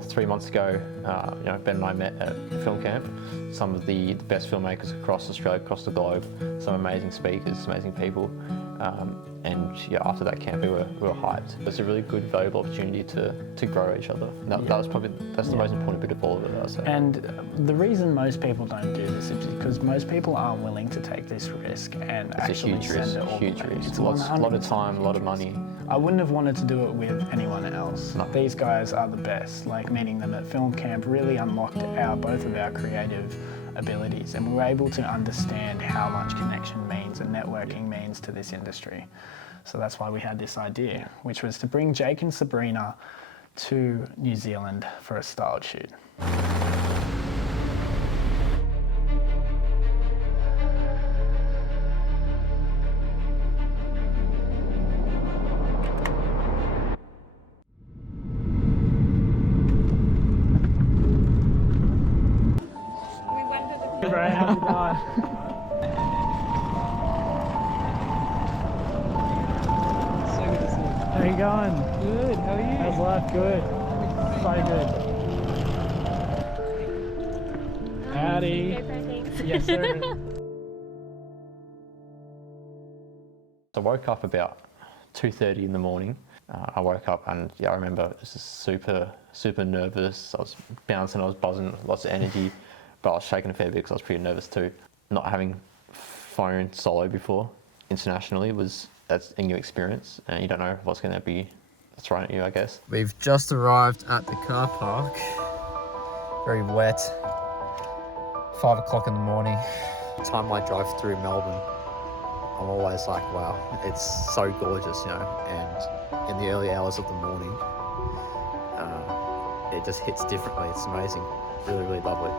3 months ago, Ben and I met at film camp. Some of the best filmmakers across Australia, across the globe, some amazing speakers, amazing people. And after that camp, we were hyped. It's a really good, valuable opportunity to grow each other. That's the most important bit of all of it, I'd say. And the reason most people don't do this is because most people aren't willing to take this risk and actually send it all the way. It's a lot of time, a lot of money. I wouldn't have wanted to do it with anyone else. No. These guys are the best. Like, meeting them at film camp really unlocked both of our creative abilities, and we were able to understand how much connection means and networking means to this industry. So that's why we had this idea, which was to bring Jake and Sabrina to New Zealand for a styled shoot. Bro, how's it going? So good to see you. How you going? Good, how are you? How's life? Good. So good. Howdy. Yes, sir. I woke up about 2:30 in the morning. I woke up and I remember I was just super nervous. I was bouncing, I was buzzing, lots of energy. But I was shaking a fair bit because I was pretty nervous too. Not having flown solo before internationally that's a new experience, and you don't know what's going to be thrown at you, I guess. We've just arrived at the car park. Very wet. 5 o'clock in the morning. The time I drive through Melbourne, I'm always like, wow, it's so gorgeous, and in the early hours of the morning, it just hits differently. It's amazing. Really, really lovely.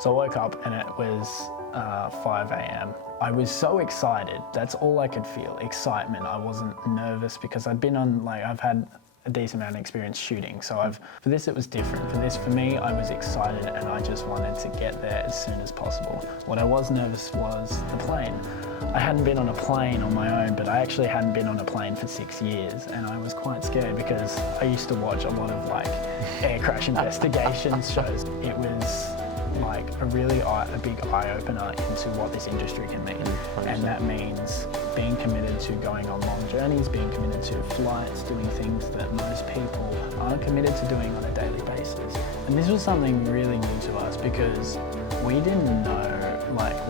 So I woke up and it was 5 a.m. I was so excited. That's all I could feel, excitement. I wasn't nervous because I've had a decent amount of experience shooting. So for this, it was different. For me, I was excited and I just wanted to get there as soon as possible. What I was nervous was the plane. I hadn't been on a plane on my own, but I actually hadn't been on a plane for 6 years, and I was quite scared because I used to watch a lot of air crash investigations shows. It was like a big eye-opener into what this industry can mean. And that means being committed to going on long journeys, being committed to flights, doing things that most people aren't committed to doing on a daily basis. And this was something really new to us because we didn't know,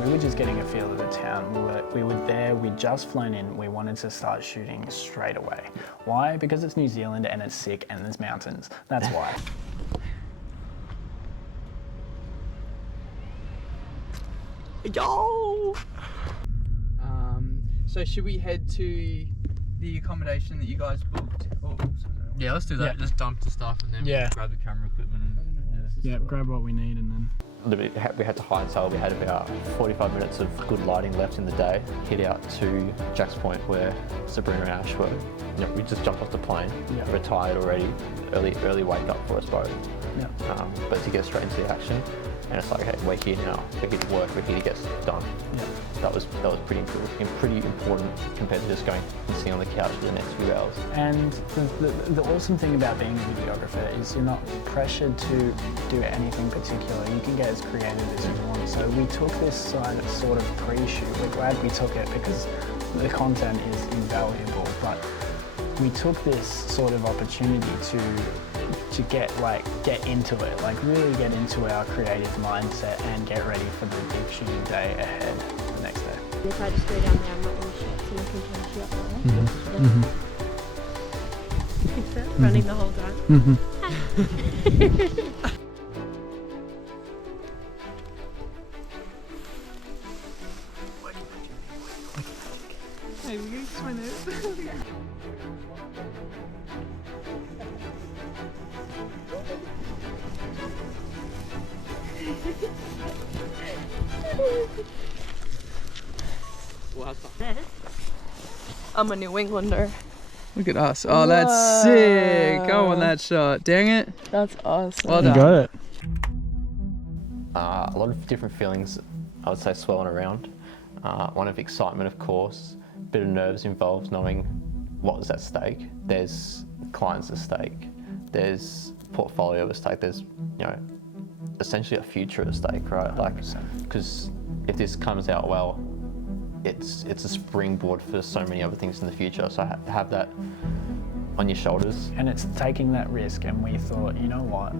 we were just getting a feel of the town. We were there, we'd just flown in, we wanted to start shooting straight away. Why? Because it's New Zealand and it's sick and there's mountains. That's why. Yo! So should we head to the accommodation that you guys booked? Yeah, let's do that. Yeah. Just dump the stuff and then grab the camera equipment. Grab what we need and then... We had to hide until we had about 45 minutes of good lighting left in the day. Head out to Jack's Point where Sabrina and Ash were. We just jumped off the plane. Yeah. We're tired already. Early wake up for us both. Yeah. But to get straight into the action, and it's like, hey, we're here now. We're here to work. We're here to get stuff done. Yeah. That was pretty important compared to just going and sitting on the couch for the next few hours. And the awesome thing about being a videographer is you're not pressured to do anything particular. You can get as creative as you want. So we took this sort of pre-shoot. We're glad we took it because the content is invaluable. But we took this sort of opportunity to get into it, really get into our creative mindset and get ready for the big shooting day ahead the next day. If I just go down there, I'm not going to shoot, so you can try to shoot up there. Is that running the whole time? Hey, we're going to swing it. I'm a New Englander. Look at us. Oh, that's sick. Go on that shot. Dang it. That's awesome. Well done. You got it. A lot of different feelings, I would say, swirling around. One of excitement, of course, a bit of nerves involved, knowing what was at stake. There's clients at stake. There's portfolio of a steak, there's, you know, essentially a future of steak, right? Like, 100%. because if this comes out well, it's a springboard for so many other things in the future. So have that on your shoulders. And it's taking that risk, and we thought, you know what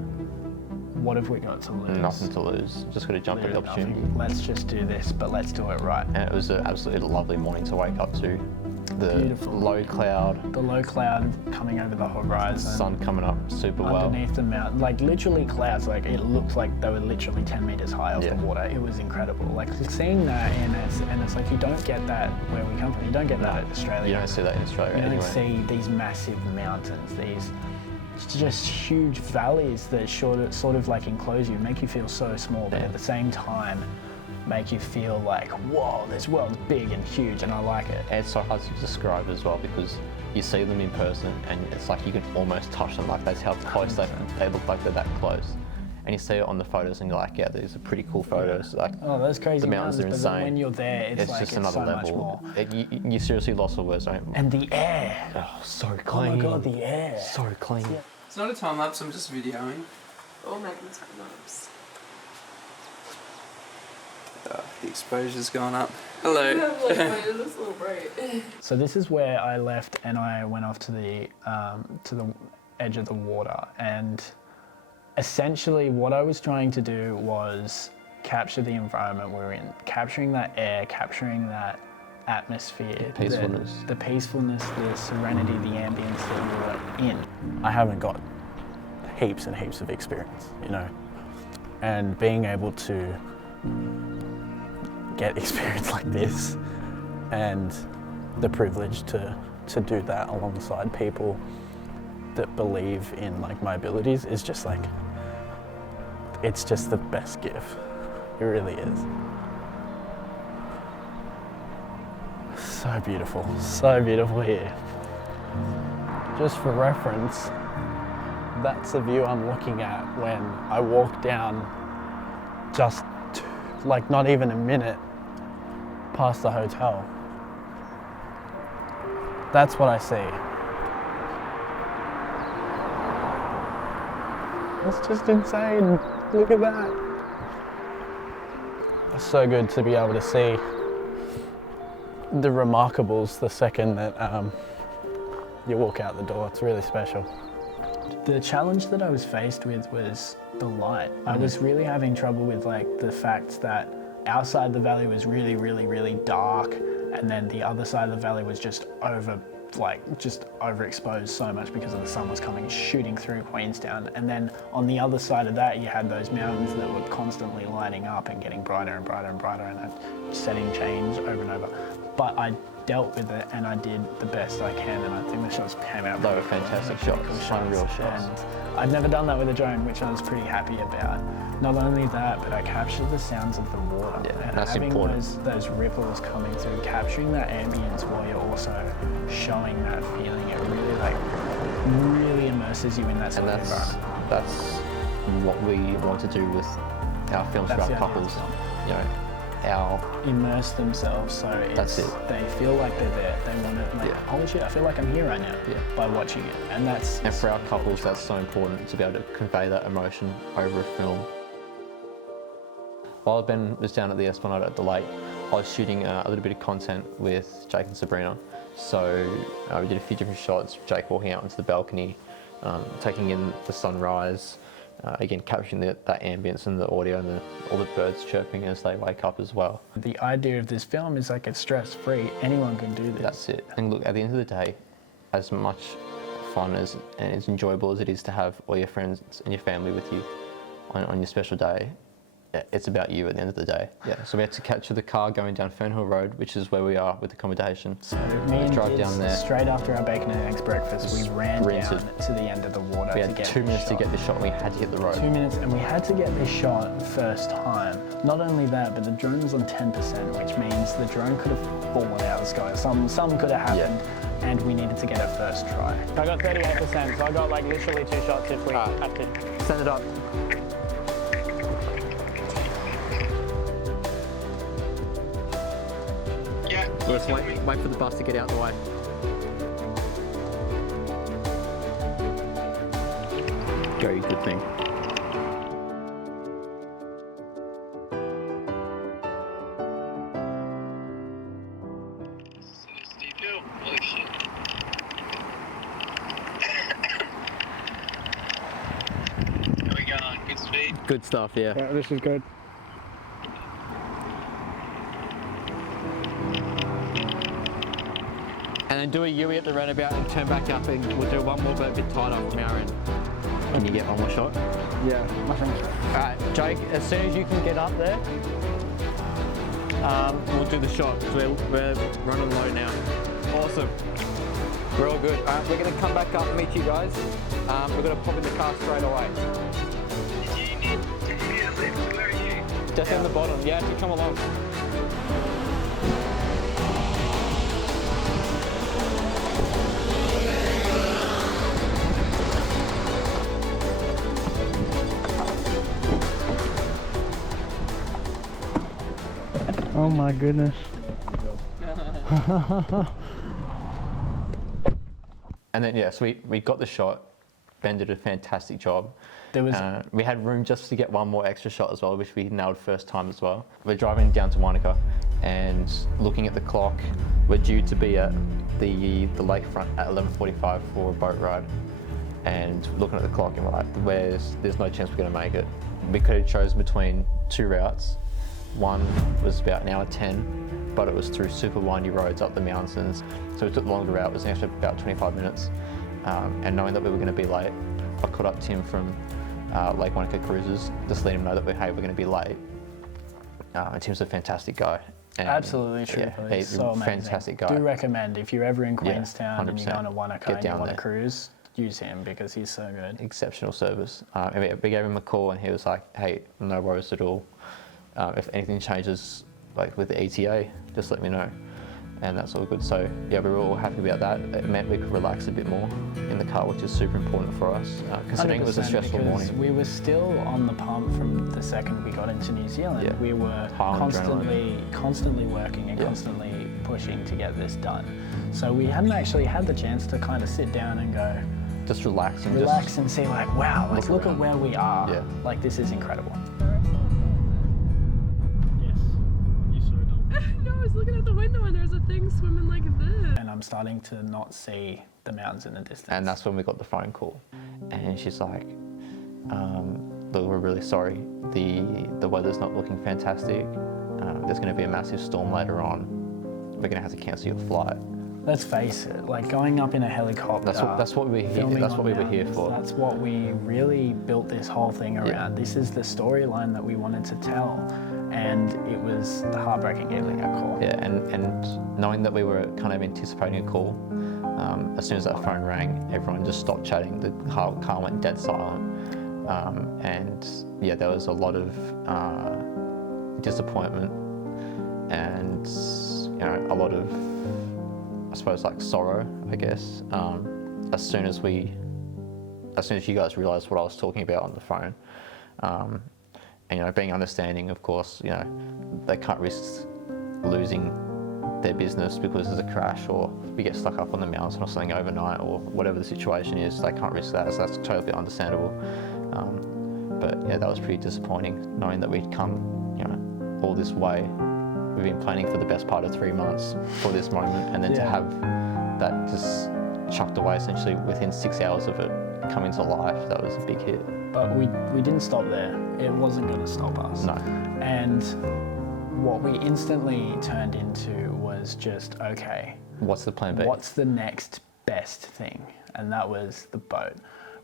have we got to lose? Nothing to lose. Just got to jump at the Literally opportunity. nothing. Let's just do this, but let's do it right. And it was an absolutely lovely morning to wake up to. The Beautiful. low cloud, The low cloud coming over the horizon. sun coming up super well. Underneath the mountain, like literally clouds, like it looked like they were literally 10 meters high off Yeah. the water. It was incredible. Like seeing that, and it's like you don't get that where we come from. You don't get that in Australia. You don't see that in Australia You don't anyway. see these massive mountains, these just huge valleys that sort of like enclose you, make you feel so small, but Yeah. at the same time make you feel like, whoa, this world's big and huge, and I like it. And it's so hard to describe as well because you see them in person and it's like you can almost touch them. Like that's how close they look, like they're that close. And you see it on the photos and you're like, yeah, these are pretty cool photos. Like, Oh, those crazy the mountains are but insane. then when you're there, it's like just it's another so much level. more. You seriously lost for words, don't you? And the air. Oh, so Oh clean. my god, the air. So clean. It's not a time lapse, I'm just videoing. Oh, Megan's time lapse. The exposure's gone up. Hello. It looks a little bright. So this is where I left, and I went off to the edge of the water, and essentially what I was trying to do was capture the environment we're in, capturing that air, capturing that atmosphere, Peacefulness. the peacefulness, the serenity, the ambience that we were in. I haven't got heaps and heaps of experience, you know, and being able to get experience like this and the privilege to do that alongside people that believe in like my abilities is just like, it's just the best gift. It really is. So beautiful here. Just for reference, that's the view I'm looking at when I walk down just like not even a minute past the hotel. That's what I see. It's just insane. Look at that. It's so good to be able to see the remarkables the second that you walk out the door. It's really special. The challenge that I was faced with was the light. I was really having trouble with like the fact that our side of the valley was really, really, really dark, and then the other side of the valley was just overexposed so much because of the sun was coming shooting through Queenstown. And then on the other side of that, you had those mountains that were constantly lighting up and getting brighter and brighter and brighter, and a setting change over and over. But I dealt with it and I did the best I can, and I think the shots came out. They were fantastic shots, unreal shots. And I'd never done that with a drone, which I was pretty happy about. Not only that, but I captured the sounds of the water. Yeah, and that's having important. those ripples coming through, capturing that ambience while you're also showing that feeling, it really immerses you in that sort And of that's environment. what we want to do with our films for That's our the idea of couples. the film. You know, our Immerse themselves so That's it. they feel like they're there. They want to, like, Yeah. holy shit, I feel like I'm here right now Yeah. by watching it. And that's and for our couples, that's so important to be able to convey that emotion over a film. While Ben was down at the Esplanade at the lake, I was shooting a little bit of content with Jake and Sabrina. So we did a few different shots. Jake walking out onto the balcony, taking in the sunrise, again capturing that ambience and the audio and all the birds chirping as they wake up as well. the idea of this film is like it's stress-free. Anyone can do this. That's it. And look, at the end of the day, as much fun and as enjoyable as it is to have all your friends and your family with you on your special day, it's about you at the end of the day. Yeah. So we had to capture the car going down Fernhill Road, which is where we are with accommodation. So me and drive Diz, down there. straight after our bacon and eggs breakfast, we ran Sprinted. down to the end of the water We to had get 2 this minutes to shot. get this shot and we had to hit the road. 2 minutes, and we had to get this shot first time. Not only that, but the drone was on 10%, which means the drone could have fallen out of the sky. Some could have happened, and we needed to get it first try. I got 38%, so I got like literally 2 shots if we have to. Send it up. Yeah. Let's wait for the bus to get out of the way. very good thing. Steep hill. Holy shit. How we going? Good speed? Good stuff, yeah. Yeah, this is good. And then do a Yui at the roundabout and turn back up, and we'll do one more but a bit tighter from our end. Can you get one more shot? Yeah, I think so. Alright, Jake, as soon as you can get up there, we'll do the shot, because we're running low now. Awesome. We're all good. Alright, we're going to come back up and meet you guys. We're going to pop in the car straight away. Do you need a lift? Where are you? Just in the bottom. Yeah, if you come along. Oh my goodness. And then, yeah, so we got the shot. Ben did a fantastic job. There was We had room just to get one more extra shot as well, which we nailed first time as well. We're driving down to Whittaker and looking at the clock. We're due to be at the lakefront at 11:45 for a boat ride. And looking at the clock and we're like, there's no chance we're going to make it. We could have chosen between two routes. One was about an hour 10, but it was through super windy roads up the mountains. So we took the longer route. It was actually about 25 minutes. And knowing that we were going to be late, I caught up Tim from Lake Whittaker Cruises, just let him know that we're going to be late. And Tim's a fantastic guy. And absolutely true. Yeah, he's so a amazing. fantastic guy. Do recommend if you're ever in Queenstown and you're 100%. going to Whittaker Get and you down want to there. cruise, use him because he's so good. Exceptional service. And we gave him a call and he was like, hey, no worries at all. If anything changes, like with the ETA, just let me know. And that's all good. So yeah, we were all happy about that. It meant we could relax a bit more in the car, which is super important for us, considering it was a 100%, stressful because morning. we were still on the pump from the second we got into New Zealand. Yeah. We were High on constantly working and Yeah. constantly pushing to get this done. So we hadn't actually had the chance to kind of sit down and go, Just relax and relax and see like, wow, like look at around. where we are. Yeah. Like this is incredible. Yes. You saw it. No, I was looking out the window and there's a thing swimming like this. And I'm starting to not see the mountains in the distance. And that's when we got the phone call. And she's like, look, we're really sorry. The weather's not looking fantastic. There's going to be a massive storm later on. We're going to have to cancel your flight. Let's face it, like going up in a helicopter. That's what we were here. filming That's on what we were here mountains, for. That's what we really built this whole thing around. Yeah. This is the storyline that we wanted to tell, and it was heartbreaking getting that call. Yeah, and knowing that we were kind of anticipating a call, as soon as that phone rang, everyone just stopped chatting. The car went dead silent, and yeah, there was a lot of disappointment and a lot of, I suppose, like sorrow, I guess. As soon as you guys realised what I was talking about on the phone, and being understanding, of course, they can't risk losing their business because there's a crash or we get stuck up on the mountain or something overnight or whatever the situation is. They can't risk that, so that's totally understandable. But yeah, that was pretty disappointing, knowing that we'd come, all this way. We've been planning for the best part of 3 months for this moment, and then to have that just chucked away essentially within 6 hours of it coming to life, that was a big hit. But we didn't stop there. It wasn't going to stop us. No. And what we instantly turned into was just, okay, What's the plan B? what's the next best thing? And that was the boat.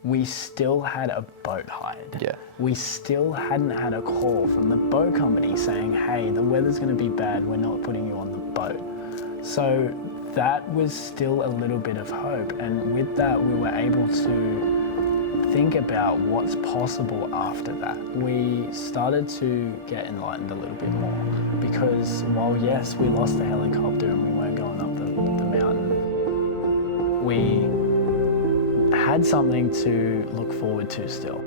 We still had a boat hired. Yeah. We still hadn't had a call from the boat company saying, hey, the weather's going to be bad, we're not putting you on the boat. So that was still a little bit of hope. And with that, we were able to think about what's possible after that. We started to get enlightened a little bit more because while, yes, we lost the helicopter and we weren't going up the mountain, we had something to look forward to still.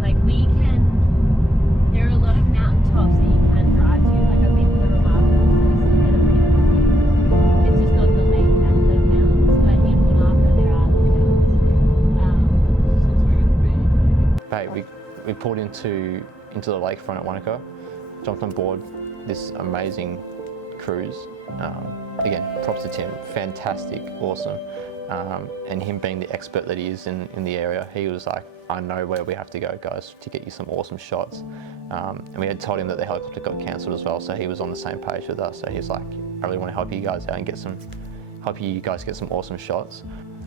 Like there are a lot of mountain tops that you can drive to. Like I've been to the Remarkable, so this is a bit of a view. It's just not the lake and the mountains, but in Whittaker there are the hills. hey, we pulled into the lakefront at Whittaker, jumped on board this amazing cruise. Again, props to Tim, fantastic, awesome. And him being the expert that he is in the area, he was like, I know where we have to go, guys, to get you some awesome shots. And we had told him that the helicopter got cancelled as well, so he was on the same page with us. So he's like, I really want to help you guys out and help you guys get some awesome shots.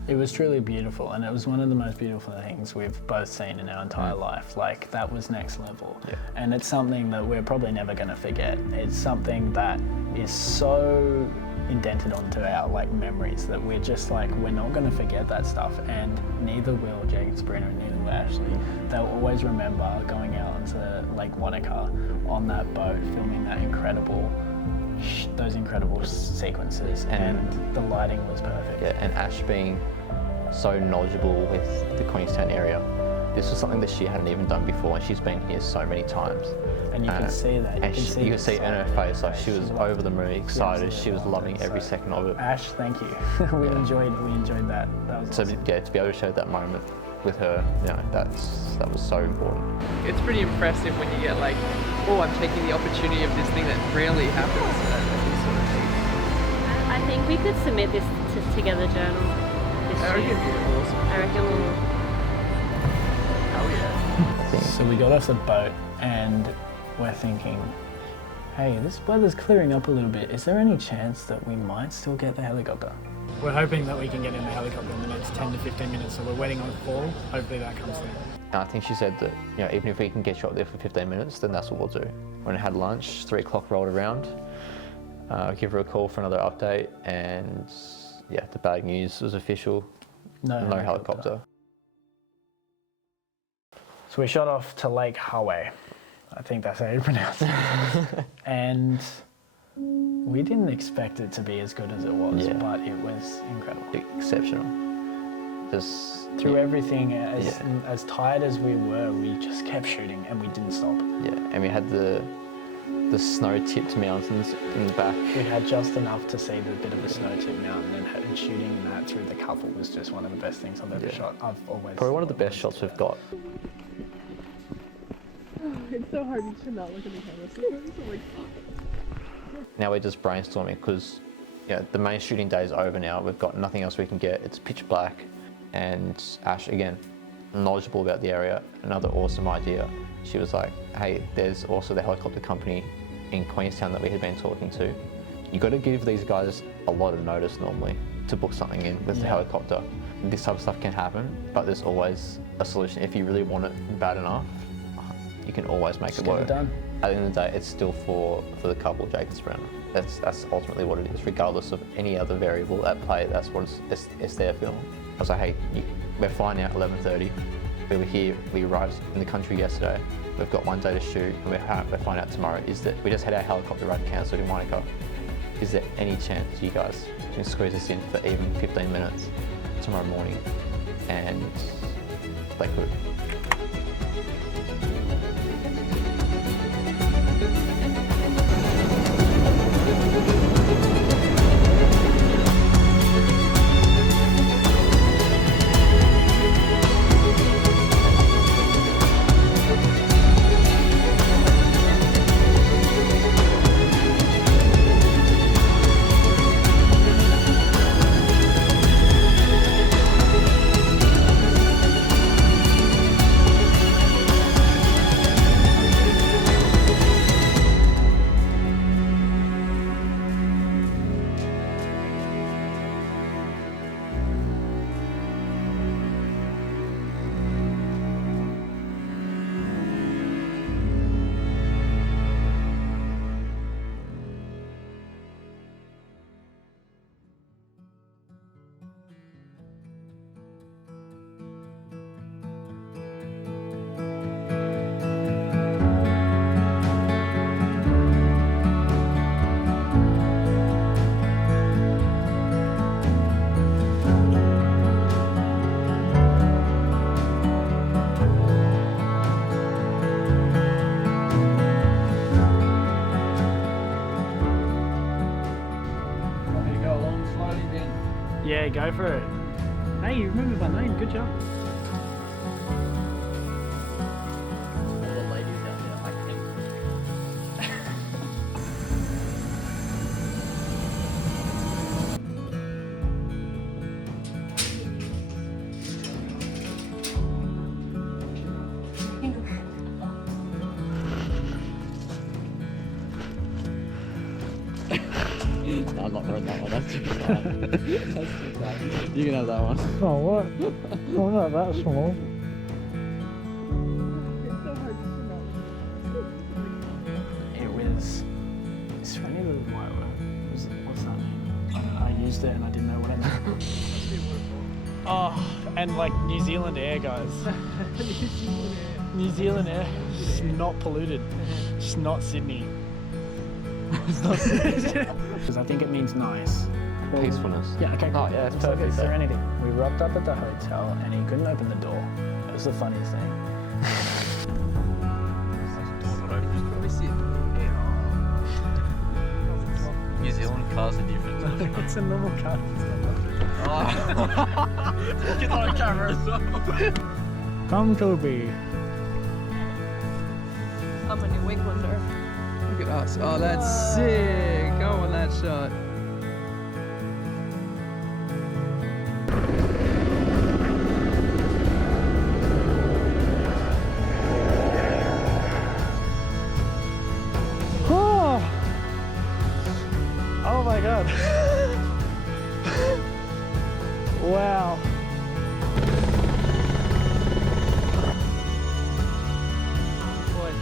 It was truly beautiful, and it was one of the most beautiful things we've both seen in our entire life. Like, that was next level. Yeah. And it's something that we're probably never going to forget. It's something that is so indented onto our memories that we're just like, we're not going to forget that stuff, and neither will Jake Sprinter, neither will Ashley. They'll always remember going out onto Lake Whittaker on that boat, filming those incredible sequences, and the lighting was perfect. Yeah, and Ash being so knowledgeable with the Queenstown area. This was something that she hadn't even done before, and she's been here so many times. And you can see that. You can see it in her face, like she was over the moon, excited. She was loving every second of it. Ash, thank you. we enjoyed that. That was awesome. Yeah, to be able to share that moment with her, that was so important. It's pretty impressive when you get like, oh, I'm taking the opportunity of this thing that rarely happens. I think we could submit this to Together Journal this I reckon year. it'd be awesome. I reckon we'll. Oh yeah. So we got off the boat and we're thinking, hey, this weather's clearing up a little bit. Is there any chance that we might still get the helicopter? We're hoping that we can get in the helicopter in the next 10 to 15 minutes, so we're waiting on a call. Hopefully that comes through. I think she said that even if we can get you up there for 15 minutes, then that's what we'll do. When we had lunch, 3 o'clock rolled around, give her a call for another update, and yeah, the bad news was official. No helicopter. So we shot off to Lake Hawaii. I think that's how you pronounce it. And we didn't expect it to be as good as it was, but it was incredible. Exceptional. Just through everything, as tired as we were, we just kept shooting and we didn't stop. Yeah, and we had the snow-tipped mountains in the back. We had just enough to see the bit of the snow-tipped mountain, and shooting that through the couple was just one of the best things I've ever shot. Probably one of the best shots we've got. It's so hard to not look at the camera sometimes. I'm like, fuck. Now we're just brainstorming because the main shooting day is over now. We've got nothing else we can get. It's pitch black, and Ash, again, knowledgeable about the area, another awesome idea. She was like, hey, there's also the helicopter company in Queenstown that we had been talking to. You got to give these guys a lot of notice normally to book something in with the helicopter. This type of stuff can happen, but there's always a solution. If you really want it bad enough, you can always make it work. Done. At the end of the day, it's still for the couple, Jake and Sprinter. That's ultimately what it is, regardless of any other variable at play. That's what it's their film. I was like, hey, we're flying out 11:30. We were here. We arrived in the country yesterday. We've got one day to shoot, and we're flying out tomorrow. We just had our helicopter ride cancelled in Whittaker. Is there any chance you guys can squeeze us in for even 15 minutes tomorrow morning? And they could. Yeah, go for it. Hey, you remember my name, good job. throw that one. That's too fine. That's too fine. You can have that one. Oh, what? Oh, not that small. It was. It's funny little white word. What's that mean? I don't know. I used it and I didn't know what it meant. Oh, and like New Zealand air, guys. New Zealand air. It's not polluted. It's not Sydney. It's not Sydney. Because I think it means nice. Peacefulness. Yeah, okay. Oh, yeah, it's It's like perfect. serenity. We rocked up at the hotel and he couldn't open the door. It was the funniest thing. New Zealand cars are different. It's a normal car. Get on camera as well. Come to me. I'm a New Englander. Look at us. Oh, that's sick. Go on that shot. Oh, oh my god. Wow. Boy.